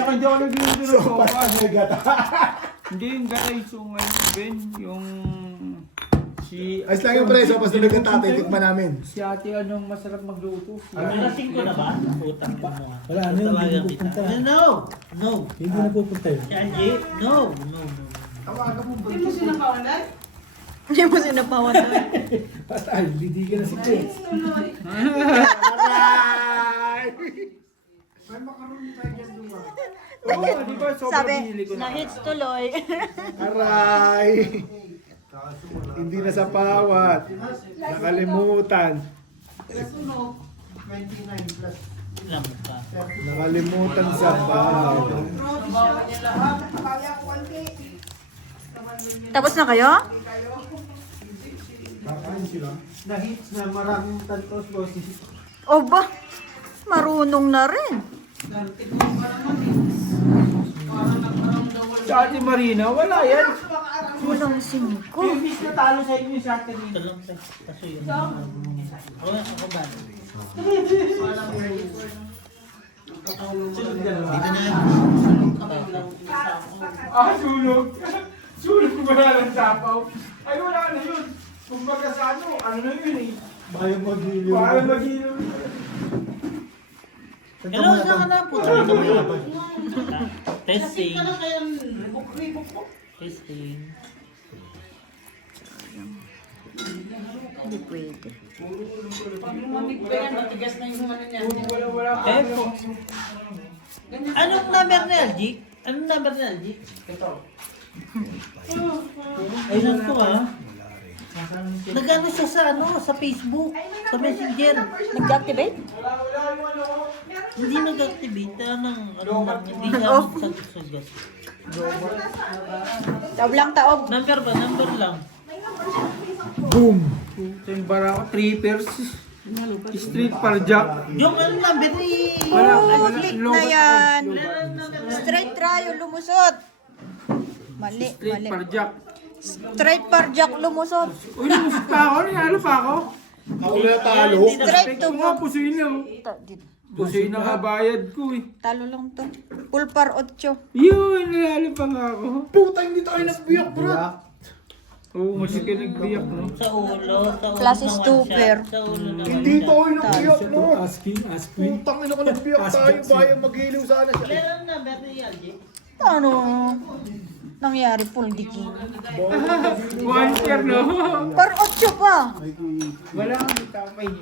tsaka hindi ako nagluluto ng sopas. Gata. Hindi yung guys, yung ano, Ben, yung... Si... Ayos lang yung preso, pas nilagyan tatay, tikman namin. Si ate anong masarap magluto. Si Alasing ko na ba? Utang mo. Wala, ano yun, Tawagan hindi kita. pupunta. No! No! Hindi na pupunta yun. Si Angie? No! No! No! tawagan mo ba? Hindi mo sinakawalan? Hindi mo sinapawan doon. Patay, bidigan na si Chris. May makaroni tayo dyan duwa. Oo, di ba? Sobrang Sabi, binili ko na. na-hits tuloy. Aray! Hindi na sa pawat. Nakalimutan. Nasunog. 29 plus. Alam mo pa. Nakalimutan sa pawat. Bawa niya lahat. Kaya ko konti. Tapos na kayo? Kakain sila. Na-hits na maraming tantos boses. O ba? Marunong na rin. Si ate Marina, wala yan. Walang singko. Yung miss na talo sa inyo sa ate Ito Marina. lang sa kaso yun. Ako ba? Sunod ka naman. Dito na. Ah, sunog. Sunog ko wala ng sapaw. Ay, wala na yun. Kumbaga sa ano na yun eh. Bayang mag-iliw. Parang mag-ilaw. Hello, saan ka na po? Testing. Testing. Hindi pwede. Pag lumamig pa yan, matigas na yung ano niya. Wala. Eh, anong number na LG? Anong number na LG? Ay, nan ko ah. Nag-ano siya sa ano, sa Facebook, sa Messenger. Nag-activate? Wala yung ano. Hindi nag-activate ng ano lang, hindi siya Off. sagot. Taob lang, taob. Number ba? Number lang. Boom! Ito yung bara ko, trippers. Street parjak. Yung ano number ni... Click na yan. Straight tayo, lumusot. Mali, Street mali. parjak. Straight parjak, lumusot. Uy, namusot pa ako. Nanalo pa ako. Ako na talo. Straight to Ito nga, go. pusoy na. Pusoy na kabayad ko eh. Talo lang to. Full par 8. Yun, nanalo pa nga ako. Puta, hindi tayo nagbiyak, bro. Oo, masik ka nagbiyak no. Sa ulo, sa ulo. Plus ng stupper. one shot. Sa ulo naman Hindi siya. tayo nagbiyak, no. Ask queen. Putang ina ko nagbiyak tayo. Bayang mag-iliw sana siya. Meron number ni LG? Ano? Nangyari, full diking. One share no. Par 8 pa. Wala kang kita pa eh.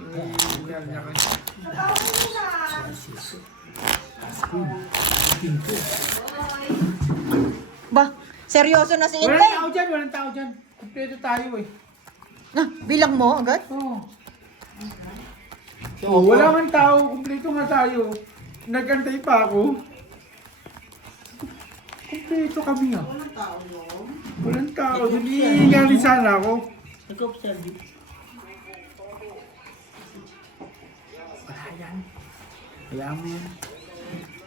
Ba, seryoso na si Walang Inday. tao dyan, walang tao dyan. Kompleto tayo eh. Ah, bilang mo agad? Oo. Oh, wala man tao, kumpleto nga tayo. Nagantay pa ako. Kumpleto kami ah. Walang tao yun? Walang tao. Hindi sana ako. Nag-observe. Kaya mo yan.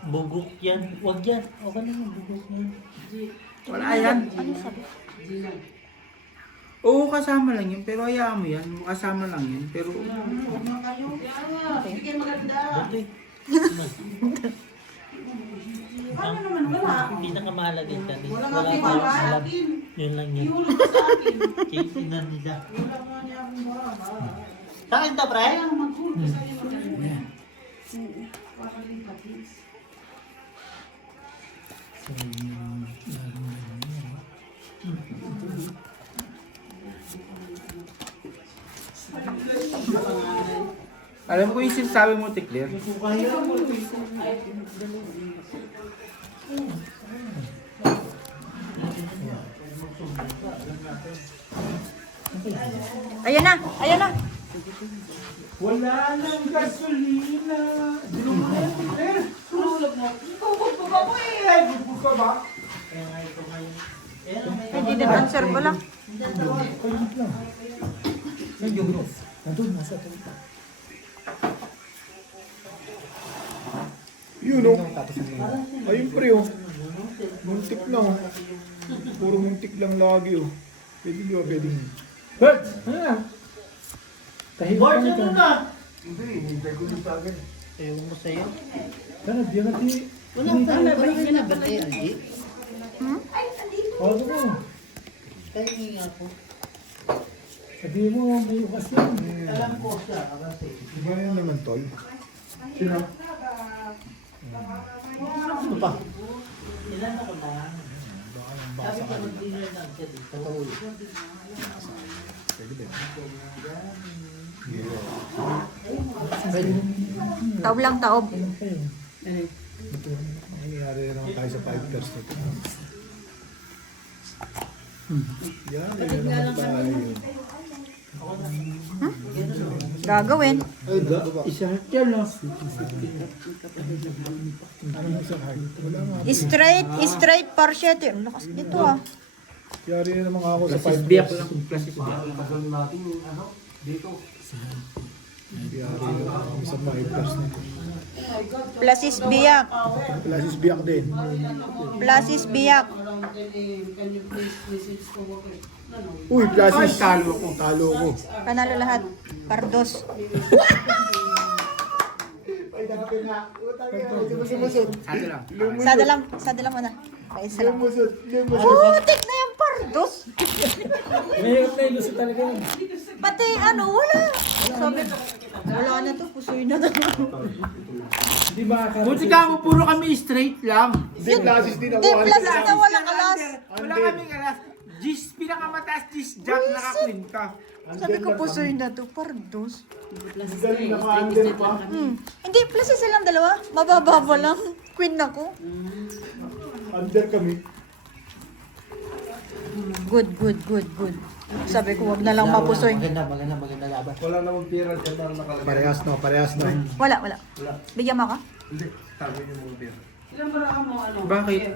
Bugok yan. Huwag yan. Okay na yung bugok yan. Wala yan. Ano sabi? Oo, kasama lang yun. Pero hayaan mo yan. Kasama lang yan. Pero Bigyan maganda. Buti. Paano naman wala? Hindi na kamahalaga yung talis. Wala Wala nga tayong tiwala sa alam. akin. Yun lang yun. Iulog ko sa akin. Casey na nila. Wala nga niya akong wala. Sa akin to, pre? Kaya mag-hulog ko sa'yo maganda. Para rin patis. alam ko yung sinasabi mo, Tikler. Ayan na, ayan na. Wala nang gasolina. Dinom mo yan, Tikler. Hulog mo. Bubog ko ba mo eh? Bubog ka ba? Hindi na answer ko lang. Nandun, nasa ito. Yun, oh. Ayun, pre, oh. Muntik lang, oh. Puro muntik lang lagi, oh. Pwede di ba, pwede mo. Bert! Ano na? Tahimik Board ka yun na. muna. Hindi, hinintay ko din sa akin. Ewan mo sa'yo. Ano, biyan natin. Wala pa, wala ka na ba tayo, Aldi? Huwag mo. Tayo ako. Sabihin mo, may ukas yan. Alam ko siya, kasi. Iba yan naman, tol. Sino? Ano pa? Ilan ako na yan? Sabi ko, mag-dinner lang siya dito. Pwede ba? Taob lang, taob. Nangyayari na naman tayo sa 5 pairs nito. Yan, yun naman tayo. Gagawin. Isa yan, no? Ano yung isang heart? Wala nga. Straight parsyete. Ang lakas nito ah. Yari na naman ako sa 5 Biyak pairs. lang. Plastic biyak. Yari na naman ako sa 5 pairs nito. Plasis biyak. Plasis biyak din. Plasis biyak. Uy, plasis. Talo ko. Talo ko. Panalo lahat. Pardos. Ay, dapat nga. Lumusot. Sada lang muna. Paisa lang. Lumusot. Putik na yung pardos. Mahirap na ilusot talaga yun. Pati ano, wala. Sabi, wala na to, pusoy na to. Hindi ba Buti ka mo, puro kami straight lang. Hindi, plasis din ako. Di, plasis na walang alas. Wala kaming alas. Gis, pinakamataas, gis, jack, nakakwinta. Sabi ko, pusoy na to, pardos. Dali naka-under pa. Hindi, plasis silang dalawa. Mababa lang. Queen ako. Under kami. Good. Sabi ko, wag na lang mapusoy. Maganda laban. Wala namang pira dyan na nakalagay. Parehas no. Wala. Bigyan mo ako? Hindi, tabi niyo mga pira. Bakit?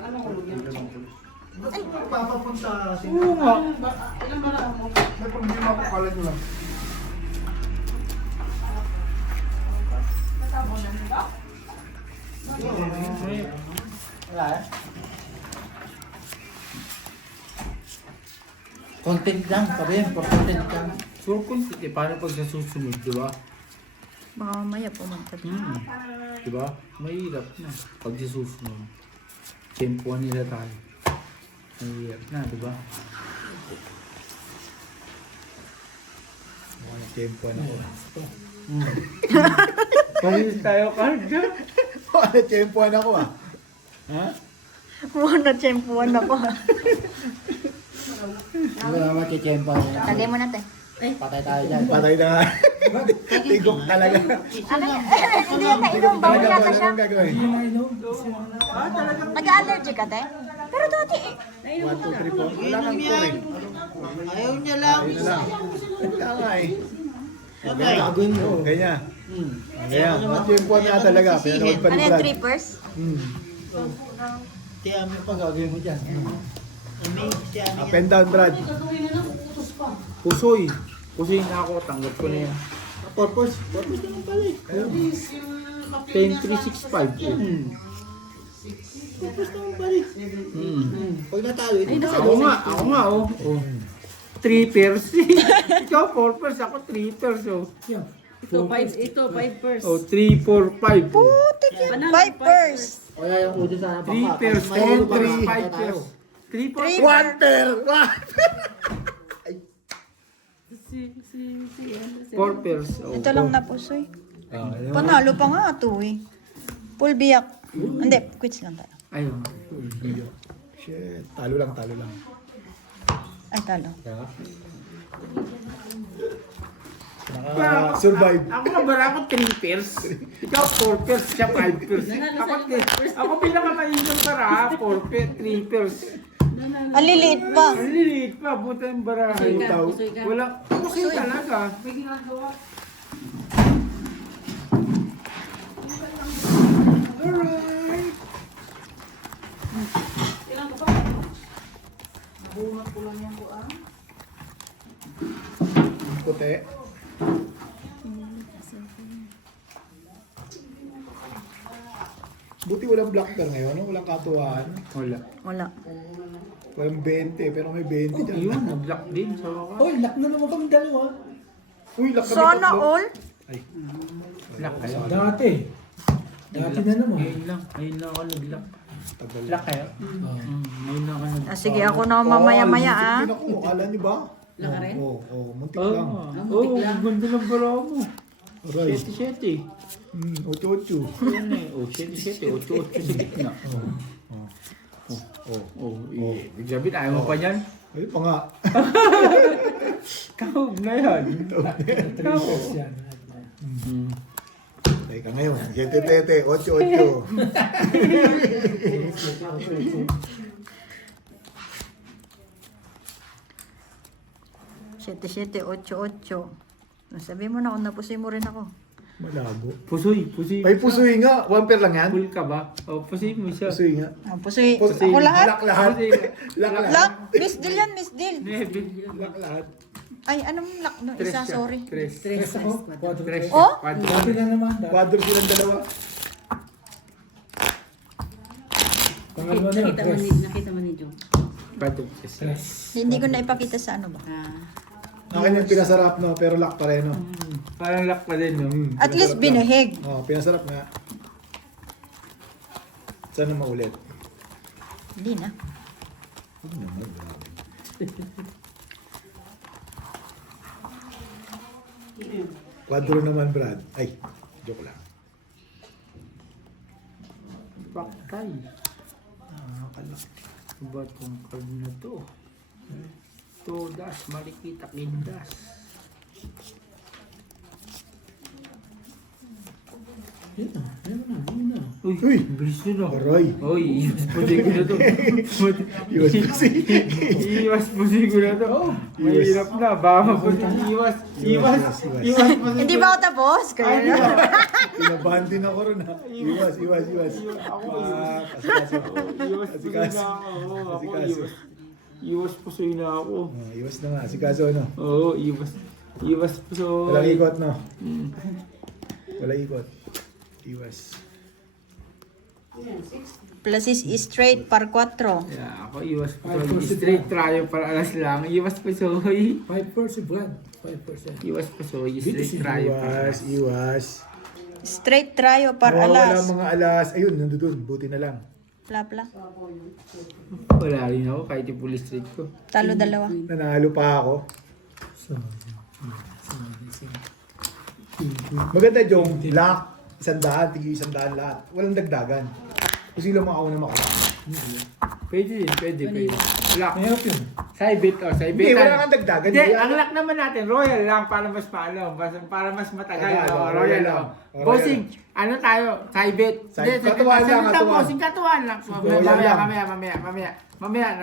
Papapunta si... Oo nga. May problema ko, kalan nyo lang. Wala eh. Content lang, sabihin, for content lang. So, content eh, paano pag sa susunod, di ba? Baka mamaya pumunta din. Di ba? Mahirap na. Pag sa susunod, tempuan nila tayo. Mahirap na, di ba? Mga tempuan ako. Kasi tayo karga. Mga tempuan ako ah. Ha? Muna tsempuan ako. Wala naman kitempuan yan. Lagay mo natin. Patay tayo dyan. Patay na nga. Tigok talaga. Ano yan? Hindi yan nainom. Bawal yata siya. Anong gagawin? Nag-allergy ka, te? Pero dati eh. 1, 2, 3, 4. Wala nang kurin. Ayaw niya lang. Ayun na lang. Kaya nga eh. Okay. Oo, ganyan. Ganyan. Mga tempuan nga talaga. Pinanood pa ni Ano yung Brad. trippers? Tiyan mo pa gagawin mo dyan. Up and down, Brad. Pusoy. Pusoy na ako. Tanggap ko na yan. Purpose naman pala eh. 10-3-6-5. Purpose naman pala eh. Pag natalo, ako nga oh. 3 pairs. Ikaw 4 pairs, ako 3 pairs oh. Ito, 5 pairs. Oh, 3, 4, 5. Putik yun. Vipers. Kaya yung ulo sa 3 pairs, 4, 5 pairs. 3 pairs. 1 pair! 4 pairs. Oh. Ito lang napusoy. Panalo pa nga ito eh. Full biyak. Hindi, quits lang tayo. Ayun. Shit. Talo lang. Ay, talo. Naka-survive. Ako nabara ako 3 pairs. Ikaw 4 pairs, siya 5 pairs. Ako pinakamainong bara, 4 pairs, 3 pairs. Ang liliit pa. Ang liliit pa, buta yung barahay. Pusoy ka. Walang, pusoy talaga. May ginagawa. Alright. Puti. Buti walang black ka ngayon, no? Walang katuwaan. Wala. Wala. Walang 20, pero may 20 dyan. Yun, nag-lock din sa wakas. Hoy, lock na naman kami dalawa. Uy, lock kami Sana tatlo. all. Ay, Lock kayo. Dati. Dati na naman. Ngayon lang ako nag-lock. Lock kayo? Ngayon lang ako nag-lock. Sige, ako na mamaya-maya ah. Muntik din ako. Akala niyo ba? Laka rin? Oo, muntik Oo, lang. ang ganda ng baro mo. Aray. 7-7. 8-8. Yan eh. 7-7. 8-8 sa gitna. Ibig sabihin, ayaw mo pa yan? Ay, pa nga. Kahog na yan. Traces yan. Teka ngayon. 7-7. 8-8. Siyete, 8-8. Sabi mo na kung napusoy mo rin ako. Malabo. Pusoy. Ay, pusoy nga. 1 pair lang yan. Full ka ba? O, pusoy mo siya. Pusoy nga. Oh, pusoy. Pusoy. Ako lahat. Lock lahat. Lock lahat. Lock. Miss Dill yan, Miss Dill. Lock lahat. Ay, anong lock no? Isa, sorry. Tres. Tres ako. 4-3. Oh? Dati na naman. Quadro silang dalawa. Pangalawa na. Nakita mo ni Joe. Tres. Hindi ko na ipakita sa ano ba. Akin yung pinasarap, no? Pero lock pa rin, no? Parang lock pa din, no? At least binahig. Oo, pinasarap nga. Sana maulit. Hindi na. Quadro naman, Brad. Ay, joke lang. Paktay. Ba itong card na to? Todas, malikita, kindas. Yun na. Uy, Uy! bilis nyo na. Aray! Uy, iwas po siguro na to. Iwas kasi. Iwas po siguro na to. Mahirap na, baka po iwas. Iwas po siguro. Hindi ba ako tapos? Kaya na. Pinabahan din ako ron, ha? Iwas. Asikaso. Iwas po na ako. Ako, iwas po na ako. Iwas na nga. Asikaso, no? Oo, iwas po so. Walang ikot, no? Walang ikot. Iwas. Plus is straight par 4. Yeah, ako iwas po so. Straight tayo para alas lang. Iwas po so. 5% blood. 5%. Iwas po so. Straight tayo para alas. Iwas. Straight tryo par Wala alas. mga alas. Ayun, nandun. Buti na lang. Pla. Wala rin ako kahit yung police straight ko. Talo dalawa. Nanalo pa ako. So, Maganda yung lock. 100, tigi 100 lahat. Walang dagdagan. Kung sila makauna makala. Pwede. Lock. mahirap yun. Saibit o, Hindi, wala kang dagdagan. Hindi, ang lock naman natin, royal lang para mas paano, para mas matagal. Royal lang. Bossing, ano tayo? Saibit. Katuwaan lang, katuwaan. Bossing, katuwaan lang. Royal lang. Mamaya,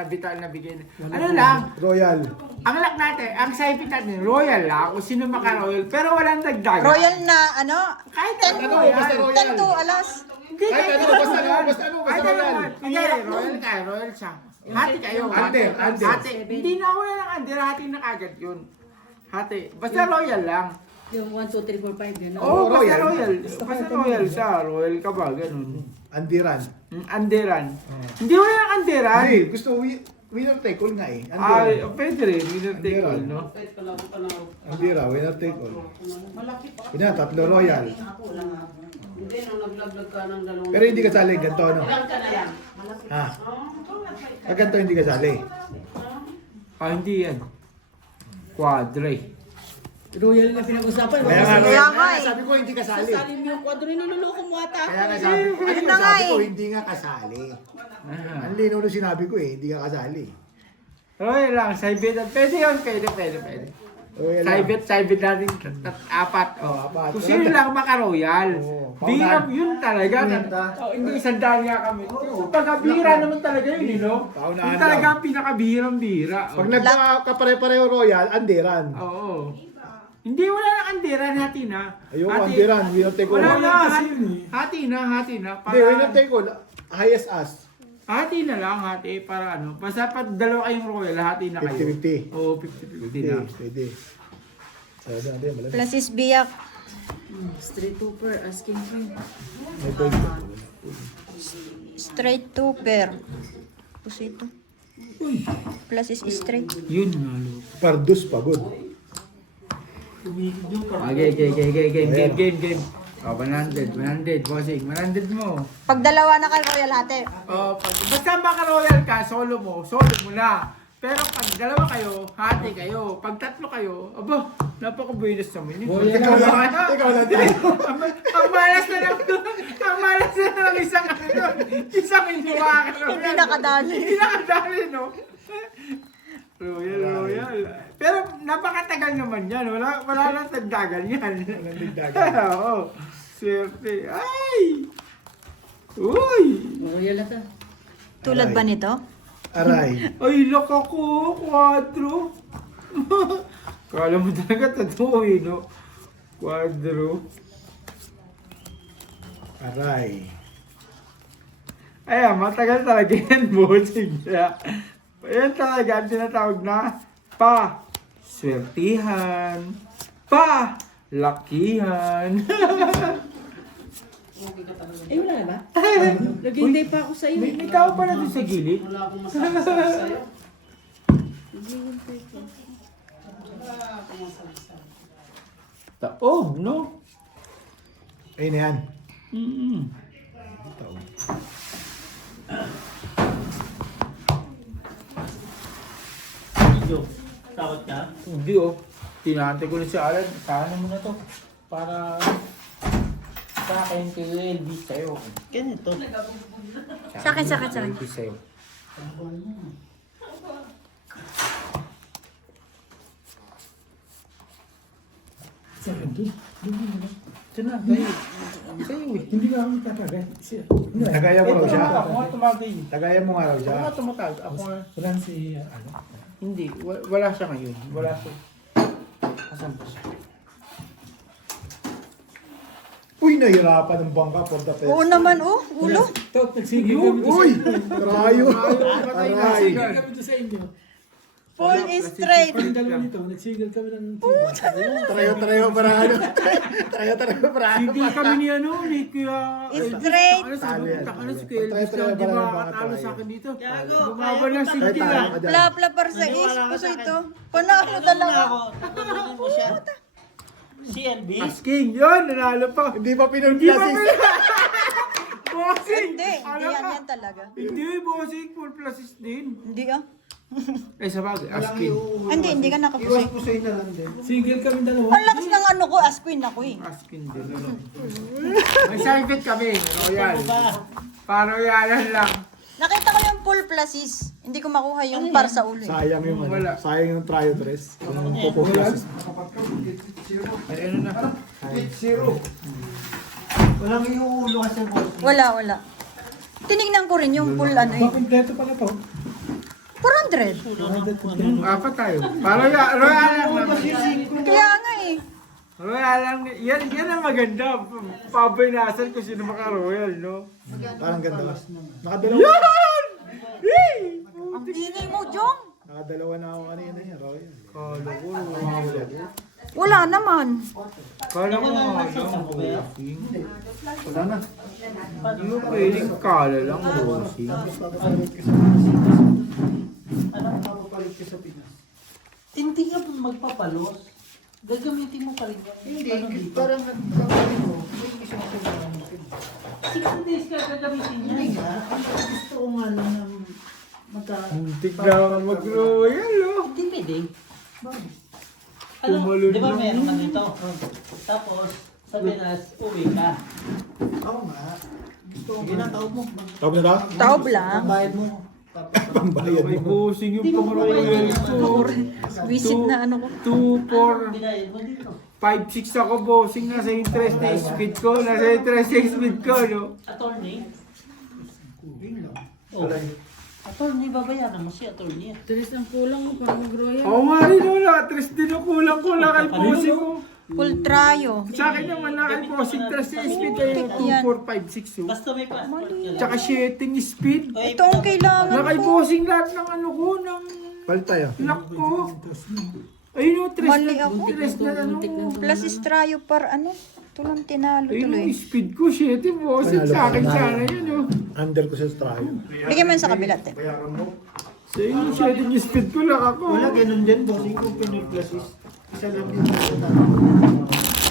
nabigyan. Ano lang, Royal. ang lock natin, ang saibit natin, royal lang, kung sino maka-royal, pero walang dagdagan. Royal na ano? Kahit 10 ano, basta royal. 10 to alas. Hindi, Kahit ano, basta royal. Hindi, royal ka, royal siya. Hati kayo. Under. Hati. Hindi na wala ng under, hati na kagad yun. Hati. Basta royal lang. Yung 1, 2, 3, 4, 5, gano'n. Oo, basta royal. royal. Basta royal siya. Royal ka ba? Ganun. Andiran. Anderan. Hindi wala ng anderan. Ay, gusto winner take all nga eh. Ay, Andiran. pwede rin. Winner take all, no? Andira, winner take all. Ina, 3 royal. Hindi, nung nag-vlog ka ng dalawang... Pero hindi kasali ganito, no? Ilan ka na yan? Ha? Pag ganito hindi kasali. Ah, hindi yan. Quadre. Royal na pinag-usapan. Kaya nga eh. Sabi ko hindi kasali. Sasalim yung kwadro, niloloko mo ata. Kaya nga sabi ko, Ayun na nga sabi ko eh. hindi nga kasali. Ah. Ang linaw na sinabi ko eh, hindi nga kasali. Royal lang. Saibit. Pwede yun. Pwede. Royal lang. Saibit natin. Apat. Oh, apat. Kung sino lang maka-royal. Oo. Bira yun talaga. Hindi, sandal nga kami. Pagkabira naman talaga yun, no? Paunahan Yun talaga lang. ang pinakabirang bira. Pag nagkapare-pareho royal, andiran. Oo. Hindi, wala nang anderan, hati na. Ayoko, Hati- andiran, winner take all. Wala na, kasi hati, yun eh. hati na. Hindi, winner take all. Highest as. Hati na lang, hati, para ano. Basta pa dalawa kayong royal, hati na kayo. 50-50. Oo, 50-50 na. Pwede. Sabi natin, malamig. Plus is biyak. Straight super, asking friend. May pwede. Straight to pair. Pusito. Plus is straight. Yun, nalo. Pardus, pagod. Okay. Game. Oh, 100, bossing. 100 mo. Pag dalawa na kayo, Royal Hate. Oh, basta maka-royal ka, solo mo na. Pero pag dalawa kayo, hati kayo. Pag tatlo kayo, aba, napaka-buenos naman yun. Royal Ikaw lang. Ang malas na lang isang inuwa ka. Hindi nakadali. Hindi nakadali, no? Royal. Pero napakatagal naman yan. Wala lang tagdagan yan. Walang digdagan. Oo. Swerte. Ay! Uy! Royal na ka. Tulad ba nito? Aray. Ay, loko ko. Quadro. Kala mo talaga totoo eh, no? Quadro. Aray. Ayan, matagal talaga yan, bossing siya. Ayan talaga ang tinatawag na pa-swertihan, pa-lakihan. Eh, wala na ba? Naghihintay pa ako sa iyo. May tao pala doon sa gilid. Wala akong masasabi sa'yo. Naghihintay pa. Wala akong masasabi. Taob, no? Ayun na yan. Taob. Takot ka? Hindi oh. Tinante ko na si Alan. Sana mo na to. Para sa akin kay LB sa'yo. Ganito. Sa akin. LB sa'yo. Saan doon? Ito na, sa'yo. Sa'yo eh. Hindi ka ako tatagal. Siya. Tagaya mo raw siya. Ako nga tumagay. Tagaya mo nga raw Ako siya. nga tumatag. Ako nga. Wala si, ano? Hindi. Wala siya ngayon. Wala siya. Asan ba siya? Uy, nahirapan ng bangka for the test. Oo naman, oh. Ulo. Top, nagsigil kami doon Uy! Trayo! Patay na Aray! siya. kami doon sa inyo. Full is straight. Yung dalawa nito, nagsigil kami ng tiba. Trayo para ano? Trayo para ano? Hindi kami ni ano, ni Kuya... Straight. Ano sabi ko, taka na si Kuya Elvis Trayo, na, di ba trayo, katalo trayo. sa akin dito? Gago, Lumaban lang si Ay, Kuya. tayo ka dyan. Plapla para sa is. Puso ito. Panalo dalawa. Tatanungin mo siya. Si LB? Asking, yun, nanalo pa. Hindi pa Hindi pa pinag-plasis. Bossing! Hindi. Hindi Ano yan, ka? yan talaga. Hindi, bossing, full pluses din. Hindi ah. Eh, sabagay, asking. Hindi ka nakapusoy. Iwas-pusoy na lang din. Single kami dalawa. Ang lakas ng ano ko, as queen ako eh. Asking din. May saripit kami, royal. Paroyalan lang. Nakita ko yung full pluses. Hindi ko makuha yung par sa ulo eh. Sayang yung ano. Wala. Sayang yung Trayo dress. Yung pupuklasis. Ay, ano na? Walang iuulo kasi boss. Wala. Tinignan ko rin yung full ano eh. Kompleto pala to. 400. Apat tayo. Royal lang naman. Kaya nga eh. Royal lang. Yan ang maganda. Pabinasan kung sino maka-royal, no? Parang ganda. Nakadalawa. Yan! Yay! Ang ingay mo, Jong. Nakadalawa na ako kanina niya. Royal. Kala ko, Wala naman. kala ko nga lang, bossing. Wala na. Hindi mo pwedeng kala lang, bossing. Papapalit ka sa Pinas. Hindi ka magpapalos. Gagamitin mo pa rin. Hindi, parang nagkakalit mo. May isa ko sa 6 days ka gagamitin niya. Hindi nga. Gusto ko nga lang na Muntik na ako mag-royal, oh. Hindi pwede. Tumalon di ba lang. meron ka dito? Tapos, sa Pinas, uwi ka. Oo nga. Gusto ko ginataw mo. Tawag na daw? Taob lang. Bayad mo. Pambayad May mo. bossing yung pang-royal ko. Visit na ano ko. 2, 4, Binayad mo dito. 5, 6 ako, bossing. Nasa interest na speed ko. Nasa interest na speed ko, no? Attorney? Yun lang. Oh. Attorney, babayaran mo si attorney. Tulis ang kulang mo para mag-royal. Oo nga rin, wala. Tres din ang kulang-kulang kay bossing ko. Full tryo. Sa akin naman na kay bossing, tres na speed kayo. 2, 4, 5, 6, oh. Basta may passport ka lang. Tsaka 7 speed. Ito ang kailangan Na kay ko. bossing lahat ng ano ko, ng Palit tayo. lock ko. Ayun o, tres Mali na, ako. tres na ano. Plus is tryo par ano. Ito lang tinalo Ayun tuloy. o, speed ko, 7 bossing. Sa akin sana yun o. Under ko sa Trayo. Bigyan mo yun sa kabila, te. Bayaran mo. Sa inyo, 7 yung speed ko lang ako. Wala, ganun din. Bossing kung pinag-plasis. Isa lang din.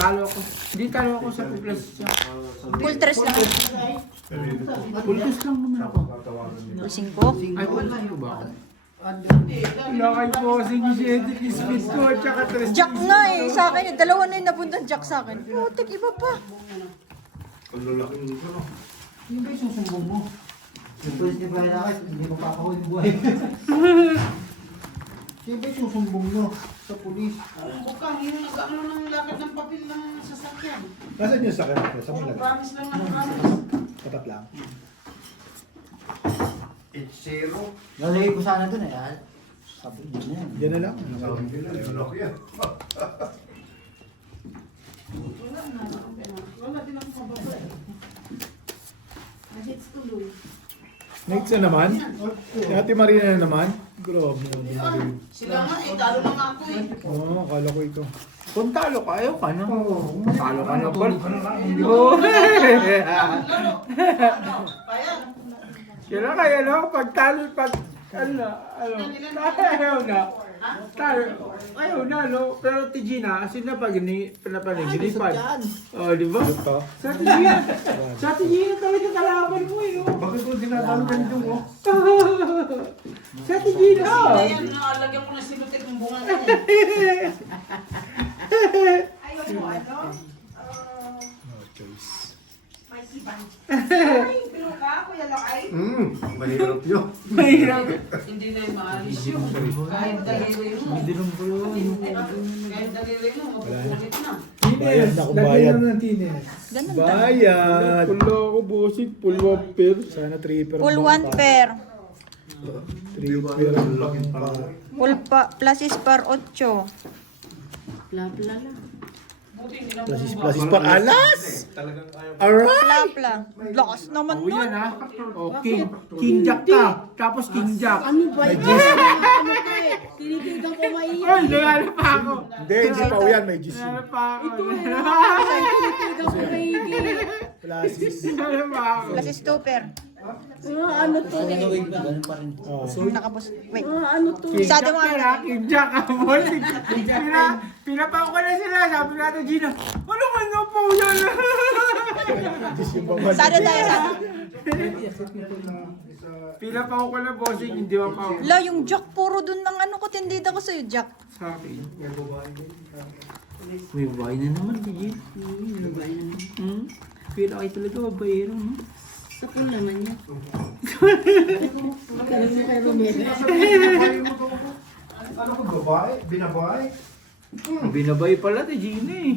Talo ako. Hindi talo ako sa plus. Full 3 lang. Pultos lang naman ako. Full 5. Ay, wala yun ba ako? Wala kay bossing yung speed ko at saka 3. Jack nga eh. Sa akin eh. Dalawa na yung napunta Jack sa akin. Putik, iba pa. Hindi ba yung susumbong mo? Yung polis ni Brian Akit, hindi mo papahuli buhay. Sino ba yung susumbong mo sa pulis? Bukang yung nag-ano ng lakad ng papel ng sasakyan. Nasaan yung sakit? Sa Oh, mga promise lang ng promise. Katap lang. Nalagay ko sana dun eh. Sabi niya na yan. Yan na lang. Wala din akong pababa eh. Nahits tuloy. Next na naman. Si Ate Marina na naman. Grabe na Marina. Sila nga eh, talo na nga ako eh. Oo, akala ko ito. Kung talo ka, ayaw ka na. Talo ka na, Paul. Oo. Lalo. Kaya. Sila kaya no, pag talo, pag ayaw na. Talo, ayaw na, no? Pero ti Gina, asin na pag pinapanigilipan. Oh, di ba? Ito. Sa ti Gina talaga kalaban ko eh, no? Bakit ko dinadalo ganito mo? Sa ti Gina. Ayan, nakalagyan ko na sinutik ng bunga na eh. Ayaw mo ano? No choice. May iban. Ay, pero ka, Kuya Lakay? Mahirap yun. Mahirap. Hindi na yung maalis yun. Kahit daliri mo. Hindi lang po yun. Kahit daliri mo, mapupulit na. Bayad na kung bayad. Lagyan ng tines. Ganun lang. Bayad. Wala ako, bossing. Full whopper. Sana 3 per Full 1 pair. 3 per Full plus is par 8. Pla-pla lang. Buti hindi na Plus is pa. Alas! Alright! Plapla. Lakas naman O nun. yan ha. O King Jack ka. Tapos King Jack. Ano ba yun? Ano ka eh? Tinitigan ko maiiyak. Ay, nagano pa ako. Hindi, hindi pa yan. May GC. Nagano pa ako. Tinitigan ko maiiyak. Plus is. Nagano pa ako. Plus is 2 pair. Ano to? Oh. Nakabos. Wait. Ano to? King Sa Jack atin mga- yan ha. King Jack ha. Bossing. Pinapako ko na sila. Sabi natin, Gina, ano man na po yan? GC yung bawal. Sada tayo, sada. Pinapako ko na, bossing. Hindi pa ako. La, yung Jack, puro dun ng ano ko, tindida ko sa'yo, Jack. Sa akin. May babae na naman, Gigi. Ano ba yan? Pero ay talaga babaero, no? Sa pool naman yan. Kala mo kay Romero. Ano ko, babae? Binabae? Binabay pala ni Gina eh.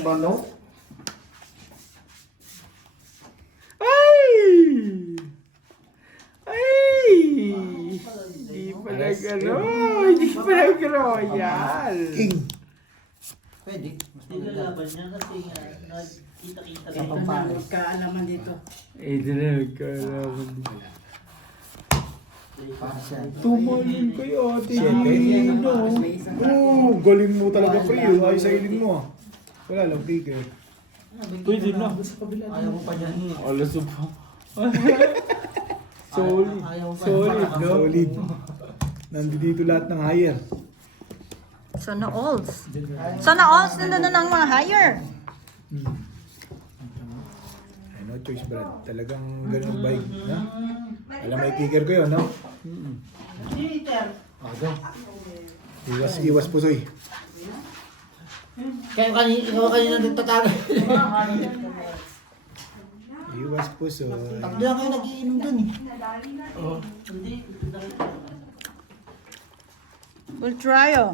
Balot? Ay! Ay! Hindi pala gano'n. Hindi pala royal. King. Pwede. Mas nilalaban niya kasi nakita-kita Ito na, magkaalaman dito. Eh, doon na nagkalaman din. Para siya. Tumalin kayo, ate Siyete? Gina. Oo, galing mo talaga pre. Ay, sa iling mo ah. Wala lang, bigay. Pwede na. Ayaw mo pa dyan. Alas pa. Solid. Ayaw mo pa. Solid, no? Solid. Nandito lahat ng higher. Sana alls. Sana alls nandun na ng mga higher. Ay, no choice, Brad. Talagang ganun ang bike. Na? Alam, may kicker ko yun, no? Iwas pusoy. Kaya ikaw kanina nagtatagay. Iwas pusoy. Tatlo lang kayo nagiinom dun eh. Full trio.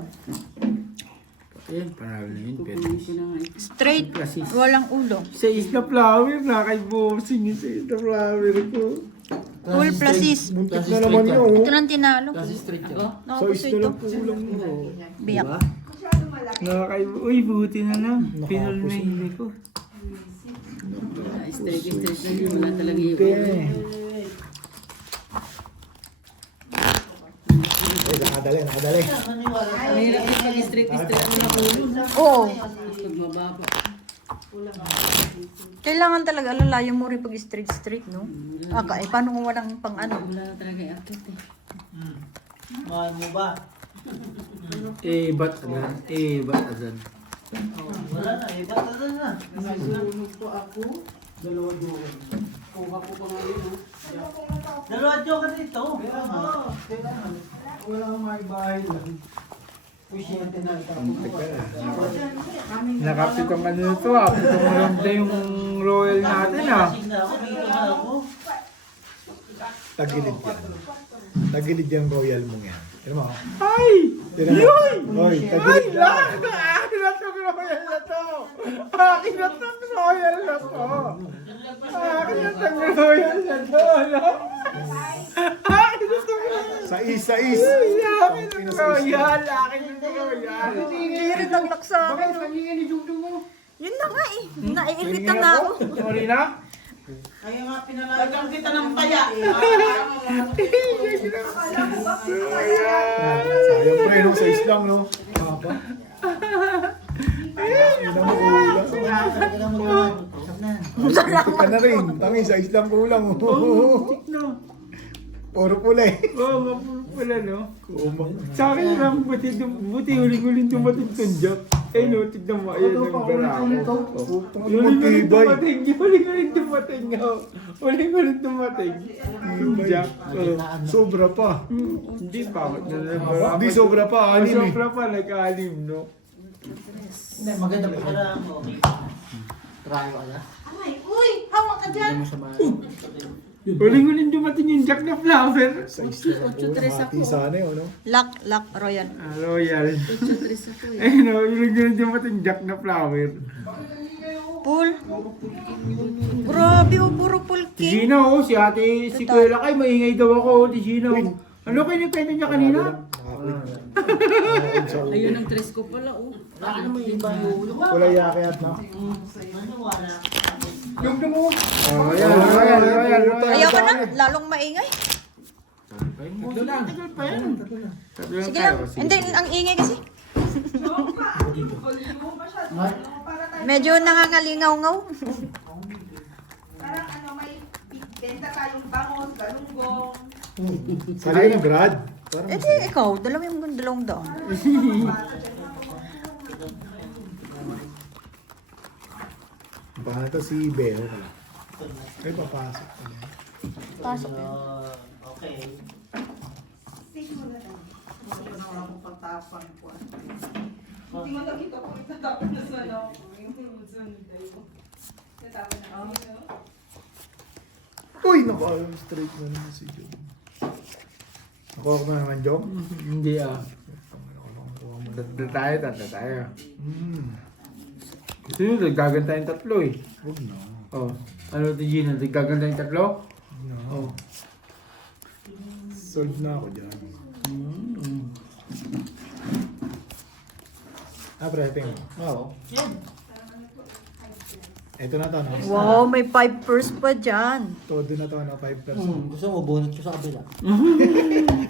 Ayan, parang na yun. Pero Straight. Walang ulo. sa isla flower na kay bossing sa isla flower ko. Full plus is. Muntik na naman yun. Ito lang tinalo. Kasi straight yun. So, Nakapuso isla ito. lang kulang mo. Biyak. Nakakay, uy, buti na lang. Pinulmay ko. Straight lang. Wala talaga yung Ay, nakadali. mahirap yung pag-straight mo na ulo. Oo. Pag mababa. Kailangan talaga alalayan mo rin pag straight, no? Aka, eh, paano kung walang pang ano? Wala na talaga yung akit eh. Mahal mo ba? Ba't adan? Ba't adan? Wala na, iba na. Nasunog po ako. Dalawa doon. Kuha ko pa ngayon. Dalawa joker dito. Wala kang may bahay lang. Uy, siya tinay ka. Nakapitong ano ito ah. Pitong maganda yung royal natin ah. Lasing na ako, dito na ako. Tagilid yan. Tagilid yung royal mong yan. Tira mo. Ay! Tira mo. Hoy, tagilid yan. Akin na itong royal na to! Akin na itong royal na to! Akin na itong royal na to! Akin na itong royal! Sais, sais. Akin na itong royal! Akin na itong royal! Iirit ang laksa. Bakit nangyayari ni Jungdung mo? Yun na nga eh. Naiirita na ako. Sorry na? Kaya nga pinalagang kita ng paya. Sayang pre, no? Sais lang, no? Haba. Hindi na makulang. Kailangan mo naman. Ito ka na rin. Tangi, sais lang kulang. Oh, no. Puro pula eh. Oo, mapulpula no? Kumang. Sa akin lang, buti huling-huling dumating itong Jack. Eh no, tignan mo, ayan ang barako. Huling-huling dumating, huling-huling dumating nga. Huling-huling dumating. Yung Jack. Sobra pa. Hindi pa. Hindi sobra pa, anim eh. Sobra pa, nag-alim, no? Hindi, maganda pa pala ako. Try ko na. Ay, uy! Hawak ka dyan! Huling-huling dumating yung Jack na flower. Sais lang kulang. Hati sana yun, no? Lock, royal. Royal. Eh no, huling-huling dumating Jack na flower. Pool. Grabe oh, puro pool Si king. Gina, oh, si ate, si Kuya Lakay, maingay daw ako, si Gina. Oh. Ano kayo yung kwento niya kanina? Ayun ang tres ko pala, oh. Bakit naman yung iba yung ulo? Wala yakayat na. Ano, wala. Yung mo. Oh, royal. Ayoko na, lalong maingay. Ito lang. Tagal pa yan. Sige lang. Hindi, ang ingay kasi. Medyo nangangalingaw-ngaw. Parang ano, may benta tayong bangos, galunggong. Sali ng grad. Parang Eh di, ikaw, dalawang daan. Paano to si Beo pala? Ay, papasok pala. Pasok yun. Okay. Wala akong pagtapang po. Hindi mo lang ito kung itatapon na sa ano. Yung sunod tayo. Itatapon na ako. Uy, naku, straight na naman si Jom. Nakuha ko na naman, Jom? Hindi ah. Tatlo tayo. Gusto nyo, nagdagan tayong tatlo eh. Huwag na. Oh. Ano ito Gina, nagdagan tayong tatlo? No. Oh. Solve na ako dyan. Pre, tingin mo. Oo. Yan. Ito na to, no? Wow, may 5 purse pa dyan. Todo na to, no? 5%. Gusto mo, bunot ko sa kabila.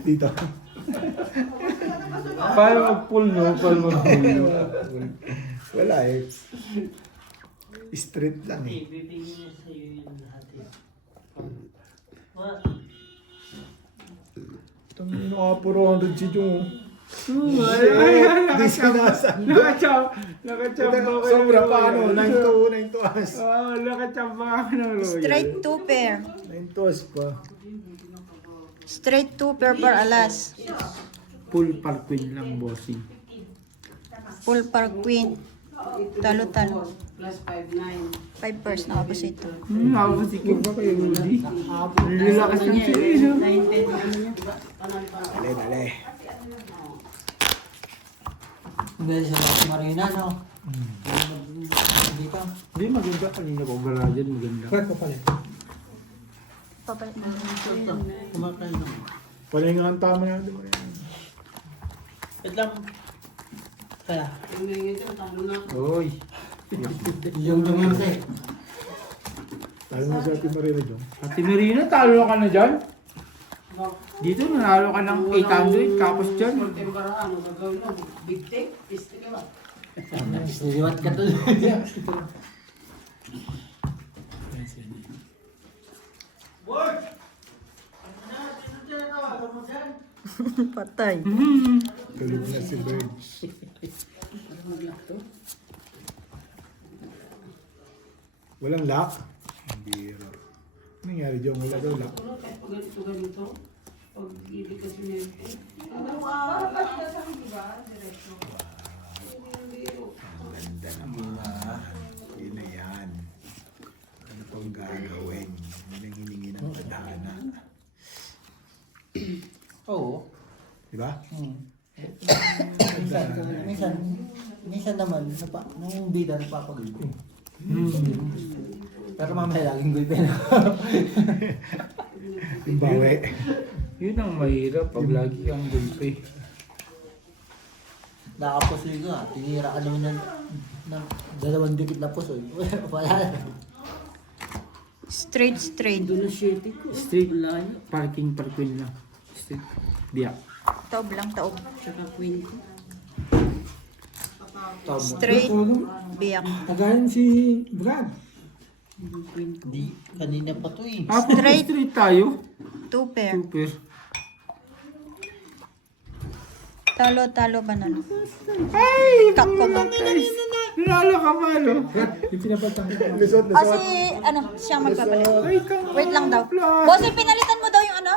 Dito. Paano mag-pull no? Paano mag-pull no? Wala eh. Street lang eh. Bibigyan niya sa'yo yung lahat eh. What? Itong naka 400 si Jom. Di sinasan. Nakachamba ko. Sobra pa, ano? 9 to as. Oo, nakachamba ako ng royal. Straight 2 pair. 9 to as pa. Straight 2 pair per alas. Full par queen lang, bossing. Full par queen. Talo-talo. Plus 5-9. 5 purse na kapos ito. Nakapasikin ba kayo, Rudy? Lalakas ng sila, no? 9-10 ano niya. Dale, dale. Hindi siya sa Marina, no? Dito. Hindi, maganda. Kanina ko, Barajan, maganda. Papalit. Papalit na. Kumakain na. Palinga ang tama na. Wait lang. Kaya. Yung ngayon, talo na. Uy. Yung kasi. Talo mo sa Ate Marina, Jom. Ate Marina, talo ka na dyan? Dito, nanalo ka ng 800, tapos dyan. September ano, gagawin mo. Big take, piste ka ba? Siniwat ka tuloy. Patay. Tulog na si Bird. Walang lock? Hindi. Nangyari dyan, wala daw lock. Kahit pag ganito, pag ibig ka sinente. Para pa siya sa akin, di ba? Diretso. Ang ganda naman. Yun na yan. Ano pang gagawin? Yun ang hiningi ng tadhana. Oo. Di ba? Minsan naman, nung bida napapagulpo. Pero mamaya laging gulpin. Yung bawi. Yun ang mahirap pag lagi kang gulpi. Nakapusoy ko nga, tinira ka naman ng 2 dikit na pusoy. Wala. Straight. Doon ang 7 ko. Street Layo. parking lang. Street biyak. Taob lang, taob. Tsaka queen ko. Straight, biyak. Tagayan si Brad. Di, kanina pa to eh. Straight tayo. 2 pair. Super. Talo, panalo. Ay! Kakko mo. Nalo ka malo. Lusot, O si, siya magpapalit. Wait lang daw. Bossy, pinalitan mo daw yung ano?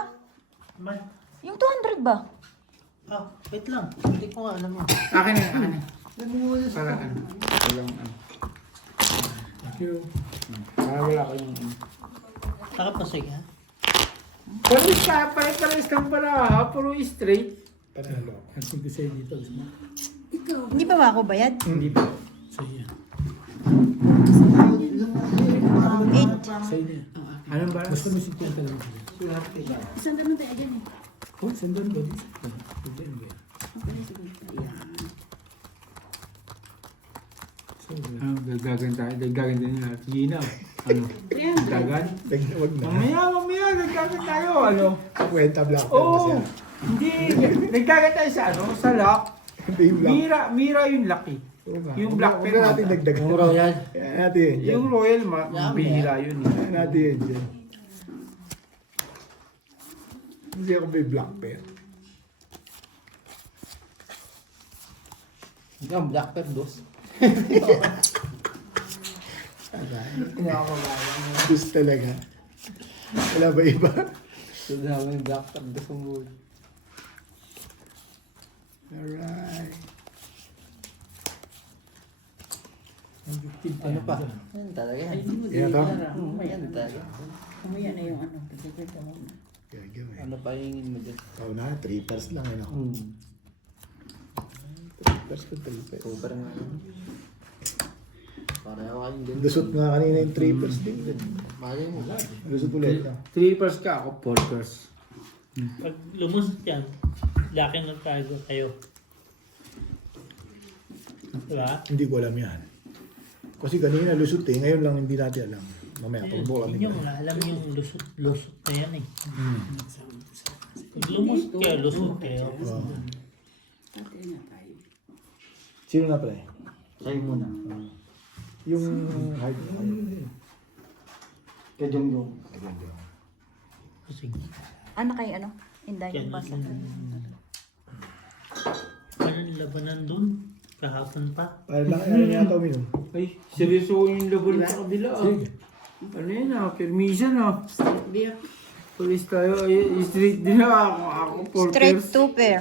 Yung 200 ba? Ah, wait lang. Hindi ko nga alam. Akin na. Para ano. Walang ano. Thank you. Para wala ko yung ano. Nakapusoy ka? Pares kang para. Puro straight. Panalo. Hindi ba ako bayad? Hindi pa. 8. Anong ba? Isang ganun tayo dyan eh. Dagdagan tayo. Dagdagan din natin. Gina. Ano? Dagdagan? Wag na. Mamaya. Dagdagan tayo. Ano? Kwenta black belt Oo. kasi. Hindi. Dagdagan tayo sa ano? Sa lock. Hindi yung black. Mira yung lucky. Yung black Huwag pen. na natin dagdagan. Yung royal. Yan natin yun dyan. Yung royal, bihira yun. Yan natin yun dyan. Hindi ako may black pen. Yung black pen dos. Gusto talaga. Wala ba iba? So namin yung black pen dos ang buhay. Alright. Ano pa? Yan talaga yan. Yan to? Yan talaga. Kumaya na yung ano. Pagkakita mo na. Gagawin. Ano pa hingin mo dyan? Ikaw na, 3 pairs lang yun ako. 3 pairs ko, 3 pairs. Super nga. Para ako kayong din. Lusot nga kanina yung 3 pairs din. Malay mo. Lusot ulit na. 3 pairs ka, ako 4 pairs. Pag lumusot yan, laki ng tago kayo. Diba? Hindi ko alam yan. Kasi kanina lusot eh, ngayon lang hindi natin alam. Mamaya pag buka Hindi nyo mga alam yung lusot na yan eh. Pag lumusot kayo, lusot kayo. Tatay na tayo. Sino na pala eh? Sa'yo muna. Yung hard na kayo. Kaya yung. Kasi, Ano kay ano? Inday yan, yung basa. anong labanan dun? Kahapon pa. Para lang ano yata uminom. Ay, seryoso yung laban sa kabila. Ano yun permission Biyak. Police tayo. Ay, street din ako 4 Straight pairs. 2 pair.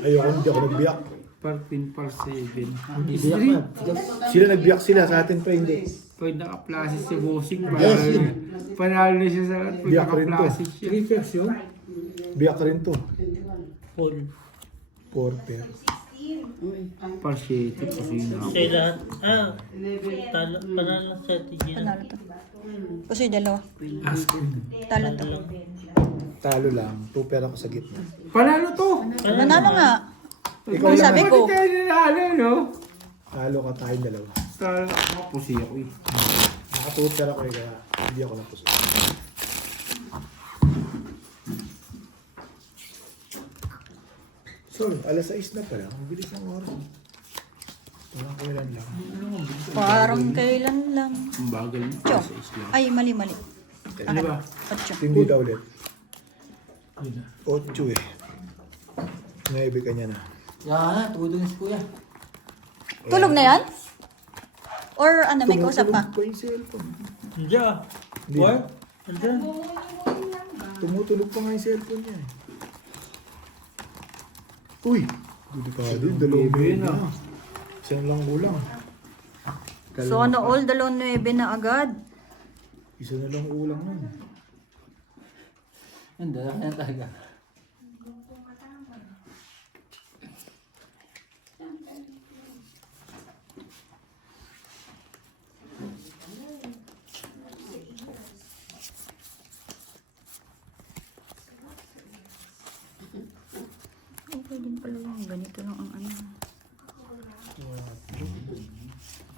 Ayoko, hindi ako nagbiyak. Partin par 7. Biyak Street. na. Sila nagbiyak sila, sa atin pa hindi. Pag naka-plastic si Bossing, Yes. panalo na siya sa lahat. Pag Biyak rin to. naka-plastic siya. 3 pairs yun? Biyak rin to. Full. 4 pair. Par 7 kasi na ako. Sa lahat, panalo sa tigyan. Panalo to. Kasi dalawa. Talo to. Talo lang, 2 pair ako sa gitna. Panalo to! Manalo nga. Ikaw Kung lang. sabi ko, Bakit tayo nanalo, no? Talo ka tayong dalawa. Talo ako, pusi ako eh. Naka 2 pair ako eh, kaya hindi ako napuso. So, alas 6 na pala. Ang bilis ng oras. Parang kailan lang. parang kailan lang. Ang bagal mo. Tiyo. Sa Islam. Ay, mali. Ano ba? 8. Hindi daw ulit. 8 eh. Naibi ka niya na. Yan na, tulog na si kuya. Tulog na yan? Or ano, may kausap pa? Tumutulog pa yung cellphone. Diyan. Hindi. What? Andyan. Tumutulog pa nga yung cellphone niya. Uy! Delikado yun. Dalawang yun na. Isang lang kulang. So ano, all 2-9 na agad. Isa na lang kulang nun. Hindi, kaya talaga. Okay din pala yung ganito lang ang ano.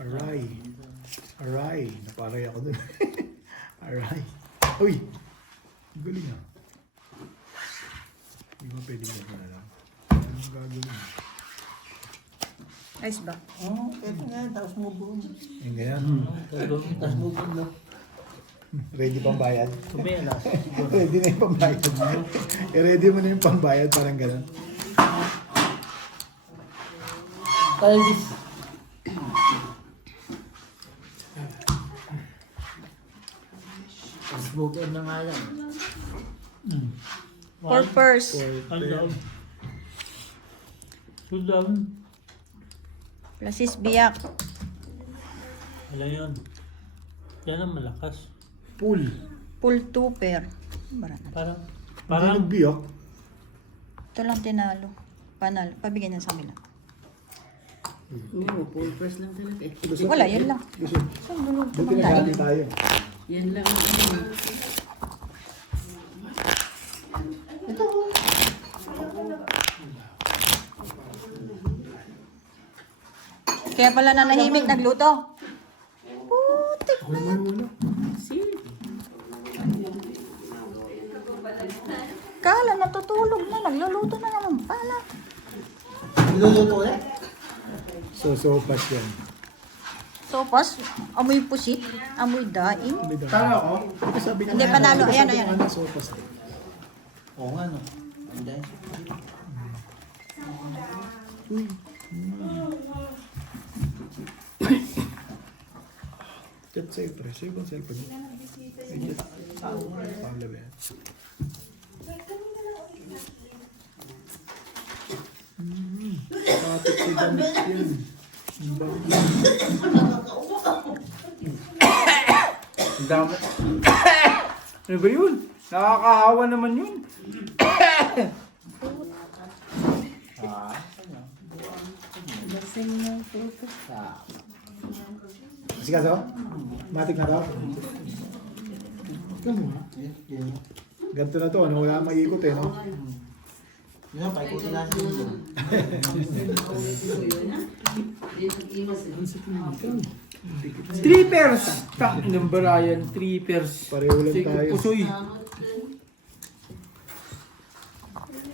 Aray. Aray. Naparay ako dun. Aray. Uy! Ang galing ah. Hindi mo pwedeng gano'n na lang. Anong gagawin? Ayos ba? Oo, eto nga, tapos mo buo. Yung ganyan. Tapos mo buo na. Ready pang bayad? Kumela. Ready na yung pambayad. I-ready mo na yung pambayad, parang gano'n. Talvis. Tapos buo na nga lang. Purpose. Ano? Sudan. Plasis biyak. Wala yun. Yan ang malakas. Pool. Pull 2 pair. Barana. Parang, Hindi parang, nagbiyak. Ito lang tinalo. Panalo. Pabigyan niya sa amin lang. Oo, full first lang talaga eh. Wala, yan lang. Lusot. Saan dulo? Buti naghali tayo. Yan lang ang ano. Kaya pala nanahimik nagluto. Putik. Kala natutulog na. Nagluluto na naman pala. Niluluto ulit? So, sopas yan. Sopas, amoy pusit, amoy daing. Tara ako? Sabi ko Hindi, nga, panalo. sabi ko Ayan, sabi ayan. ko nga, sopas din. Oo nga, no. Andiyan. Uy. Chat sa'yo, pre. Sa'yo bang cellphone? Ay, chat. Pangla ba yan? Kapit si damit yan. Ang bagay. Ang dami. Ano ba yun? Nakakahawa naman yun. Kasi kaso? Matik na daw? Ganito na to, ano? Wala maiikot eh, no? Yun ang paikutin natin yun. 3 pairs. Tak, ng Brian, 3 pairs. Pareho lang Sige, tayo. pusoy.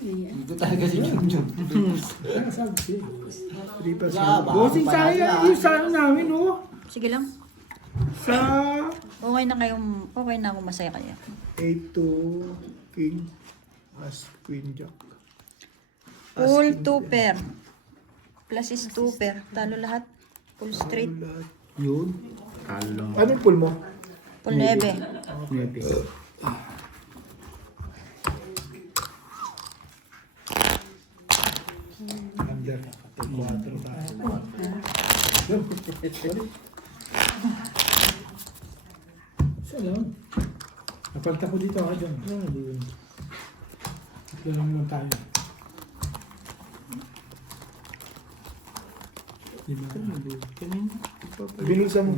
Hindi ko talaga si Jun Jun. Sabi 3%. Bossing sayang yung sa ano namin, oh. Sige lang. Sa... Okay na kayong, okay na ako masaya kaya. 8 to king. As queen jack. Full 2 pair. Plus is 2 pair. Talo lahat. Full straight. Yun. Talo. Ano yung pull mo? Full 9. Maybe. Under. 4 tayo. Saan lang? Napalta ko dito, John. Ano doon? Ito lang naman tayo. Binulsa mo.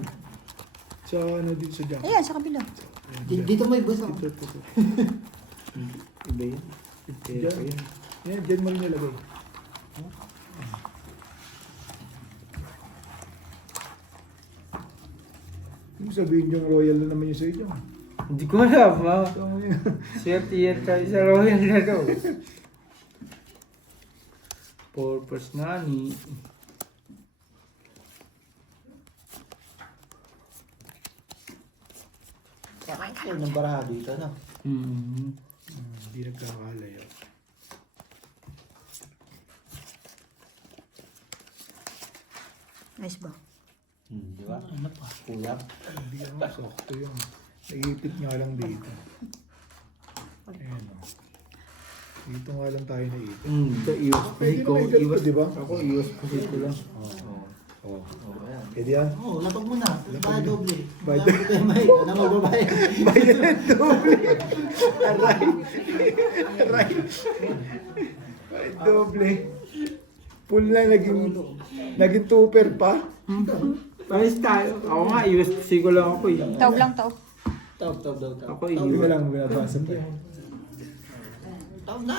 Sa ano dito sa jack. Ayan, sa kabila. Dito mo ibus ako. Iba yun. Diyan. Yan, dyan mo rin nilagay. Yung sabihin yung royal na naman yung sa'yo dyan. Hindi ko alam, ha? Tama yun. Swerte yan tayo sa Royal na daw. Purpose nga ni... Kaya ng baraha dito, no? Hindi nagkakalayo. Nice ba? Di ba? Ano pa? Kulang. Hindi ako sakto yun. Naipit nga lang dito. Ayan o. Dito nga lang tayo naipit. Ito, iwas Pwede ko. na may ganito, Iwas, di ba? ako, iwas ko lang. Oh. Pwede yan? Oo, lapag mo na. Baka doble. Bayad. May na magbabayad. Bayad doble. Aray. Aray. Bayad doble. Full na naging tupper pa. Pares tayo. Ako nga, iwas ko lang ako eh. Taob lang, taob. Taob daw. Ako Hindi iwas. lang binabasa pa. Taob na!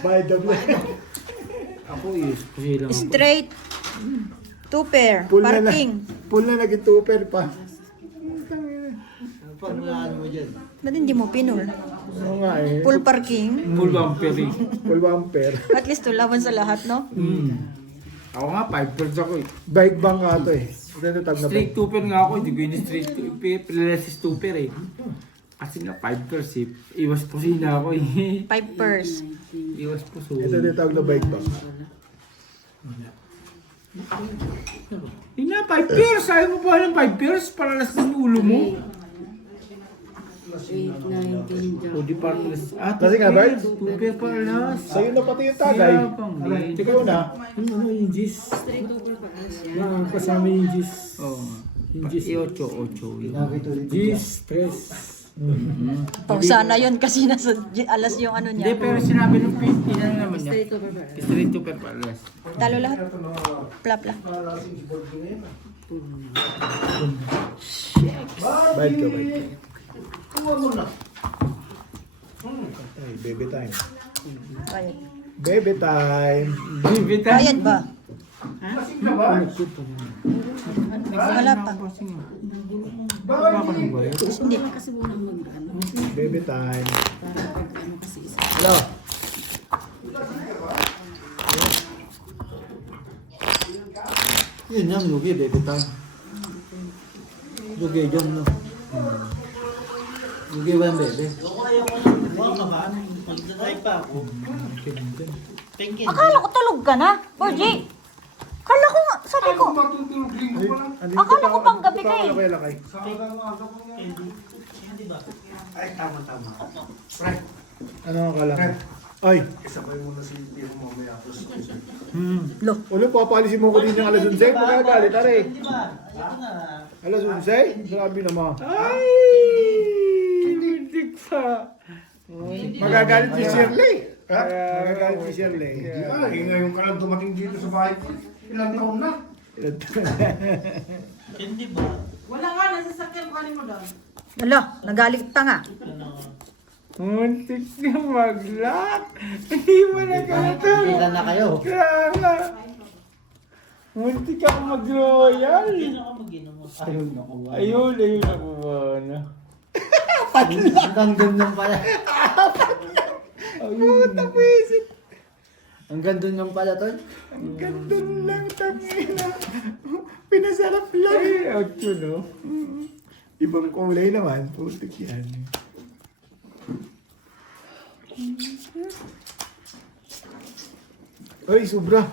Bayad doble. Ako iwas lang ako. Straight. Two pair. Full na Parking. Full na naging tupper pa. Pag malaan mo dyan. Ba't hindi mo pinul? Oo nga eh. Full parking. Full bumper eh. Full bumper. At least tulaban sa lahat, no? Ako nga, 5 ako eh. Bike bang nga to eh. Ito na tag na Straight tupper nga ako, hindi ko yun straight tupper. Pilasis tupper eh. Kasi nga 5 pairs eh. Iwas po sila ako eh. 5 pairs. Iwas po so. Ito na tawag na bike bang. Hindi na, 5 pairs. Ayaw mo pa ng 5 pairs para las ng ulo mo. 8, 9, 10, O di para las. Ah, Kasi nga, Bert? Tupper para las. Sa'yo na pati yung tagay. Kaya pang din. Ikaw na. Yung ano yung Gis? Kasama yung Gis. Oo. Yung Gis 8. Gis, 3. Oh, sana yun kasi nasa alas yung ano Hindi, niya. pero sinabi ng 50 na naman niya. straight over. Straight tupper para las. Talo lahat. Pla. Bike ka, bike ka. Ay, baby time. Bayad. Baby time. Bibitan. Bayad ba? Wala pa. Hindi. Kasi munang mag-ano. Baby time. Para pag-ano kasi isa. Hello. Yun yung lugi, baby time. Lugi, dyan no. Lugi ba yung bebe? Akala ko tulog ka na. Borgie. Akala ko nga, sabi ko. Matutulog linggo pa lang. Akala ko pang gabi ka eh. Lakay, lakay. Ay, tama. Ano ang akala mo? Ay, Isabay mo na si Tiro mamaya. ulo, papalisin mo ko din yung alas 11. Magagalit, aray. Alas 11? Grabe naman. Ay! Lintik sa. Magagalit si Shirley. Magagalit si Shirley. Ay, ngayon ka lang dumating dito sa bahay ko. Ilang taon na. Wala nga, nasasakyan ko mo doon. Alo, nagalit pa nga. Muntik na mag-lock. Hindi mo na ganito. Kita na kayo. Kaya nga. Muntik ako mag-royal. Ayun ako na. Hanggang doon lang pala. Puta puwisit. Hanggang doon lang pala, Tol. Ang gandun lang, tangina. Pinasarap lang. Ay, outro no? Ibang kulay naman. Putik yan. Ay, sobra.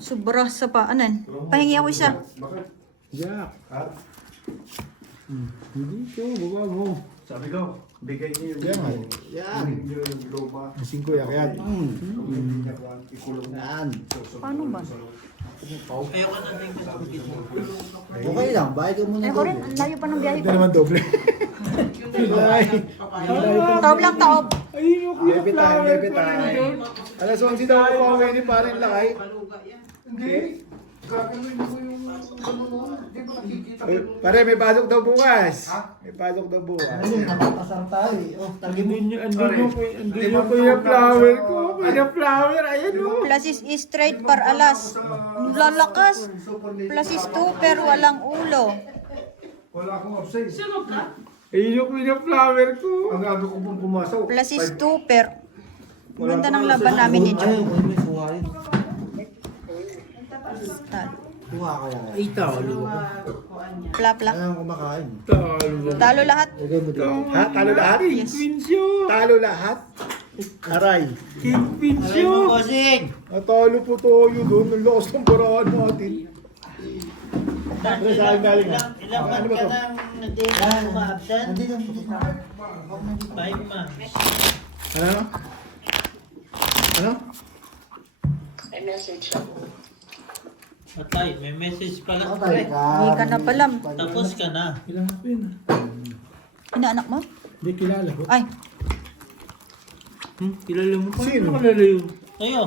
Sobra sa paanan. Pahingi ako isa. Jack. Hindi ko, baba mo. Sabi ko, bigay niyo Yan nga. Yan. Bigay niyo yung lupa. Ang 5 yakyat. Ikulong na. Yan. Paano ba? Okay lang, bayad ka muna Ay, ko rin. Ang layo pa ng biyahe Ito ko. naman doble. Ay. Taob lang, taob. Ayun ako Baby time, baby time. Alas 11 daw ako pauwi ni parin lakay. Hindi. Gagawin mo yung ano mo. Hindi ko nakikita. Ay, pare, may pasok daw bukas. May pasok daw bukas. Ayun, napapasar tayo eh. Oh, Andun yung kuya flower ko. Kuya flower, ayan o. Plasis is straight par alas. Ang lalakas. Plasis 2 pero walang ulo. Wala akong upside. Ayun yung kuya flower ko. Ang gago ko pong pumasok. Plasis 2 pero... Ganda ng laban namin ni ayun, John. kung may kuha rin. Talo. Kuha ka yan. Ay, talo. Pla. Alam kumakain. Talo. Talo lahat. Lagay mo dito. Ha? Talo lahat? Yes. Queen show. Talo lahat? Aray. Kingpin Aray mo, siya. bossing! Natalo po tayo doon. Ang lakas ng baraan natin. Pre, sa akin galing ha. Ilang Ano month ba ka to? nang hindi ma-absent? Nandito. 5 months. Ano? Ano? Patay, may message pala. Patay ka. Hindi ka na pala. Tapos ka na. Kilala ko yun. Inaanak mo? Hindi kilala ko. Ay, Kilala mo pa? Sino? Kilala yun. Kayo.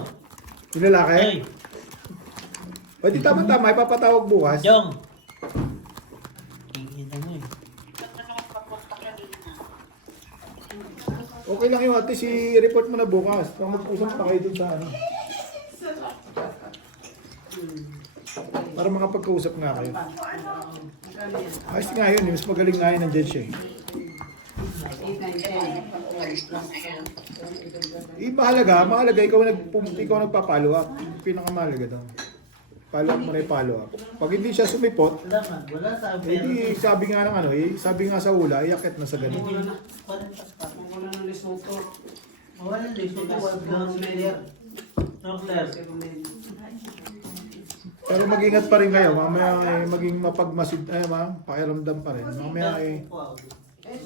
Yung lalaki? Ay, O di tama-tama, ipapatawag bukas. Jong. Tingin mo eh. Okay lang yun, ate, si-report mo na bukas. Kung mag-usap pa kayo dun sa ano. Para makapagkausap nga kayo. Ayos nga yun, mas magaling nga yun, nandyan siya eh. 8, 9, 10. Mahalaga, ikaw nagpa-follow up. Pinakamahalaga daw. Follow up mo na yung follow up. Pag hindi siya sumipot, Wala sa hindi sabi nga ng ano sabi nga sa hula, iakit na sa ganun. Wala ng Lesotho. Wala na dito. Wala clear. No clear. Pero mag-ingat pa rin kayo, mamaya maging mapagmasid, pakiramdam pa rin. Mamaya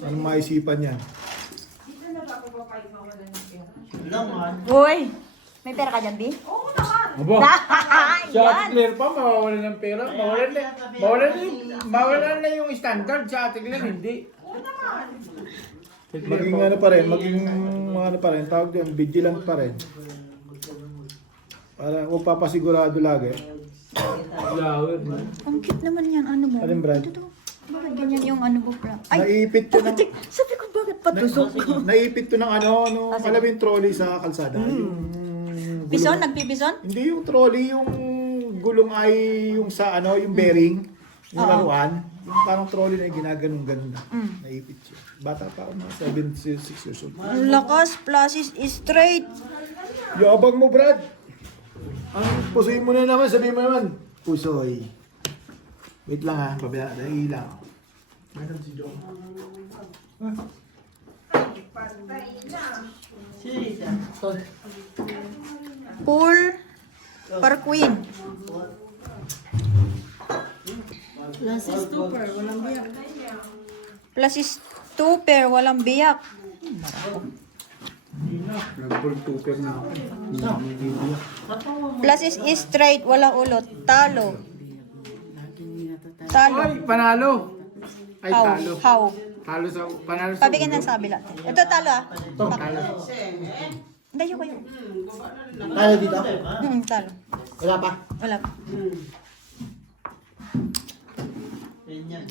anong maisipan yan. Dito na ba ako papayag mawala ng pera? Naman. uy! May pera ka dyan, B? Oo naman! Aba, si Ate Claire pa, mawawala ng pera. Mawala na yung standard sa Ate Claire, hindi. Maging ano pa rin, tawag doon, vigilant pa rin. Para huwag papasigurado lagi. Flower. Ang cute naman yan. Ano mo? Alin, Brad? Ito. Bakit ganyan yung ano mo, bro? Ay, Naipit ko ng, sabi ko bakit patusok? naipit ko ng alam mo yung trolley sa kalsada. Yung Bison? Nagpipison? Hindi yung trolley, yung gulong ay yung sa yung bearing, yung Oo. laruan. Yung parang trolley na ginaganon-ganon na. Mm. Naipit siya. Bata pa ako, mga 7, 6 years old. Ang lakas, plus is straight. Yabang mo, Brad! Ang pusoy mo na naman, sabihin mo naman. Pusoy. Wait lang ha, pabila. Dahil lang. Meron si John. Pool per queen. Plus is super, walang biyak. Plus is 2 pair, walang biyak. Nag-full tuper na ako. Plus is straight, walang ulot. Talo. Talo. Ay, panalo. Ay, How? talo. How? Talo sa, panalo sa Pabigyan ng sabi lang. Ito talo ah. Talo. Hindi, ko yun. Tayo dito. Talo. Wala pa. Wala pa. Yan yan.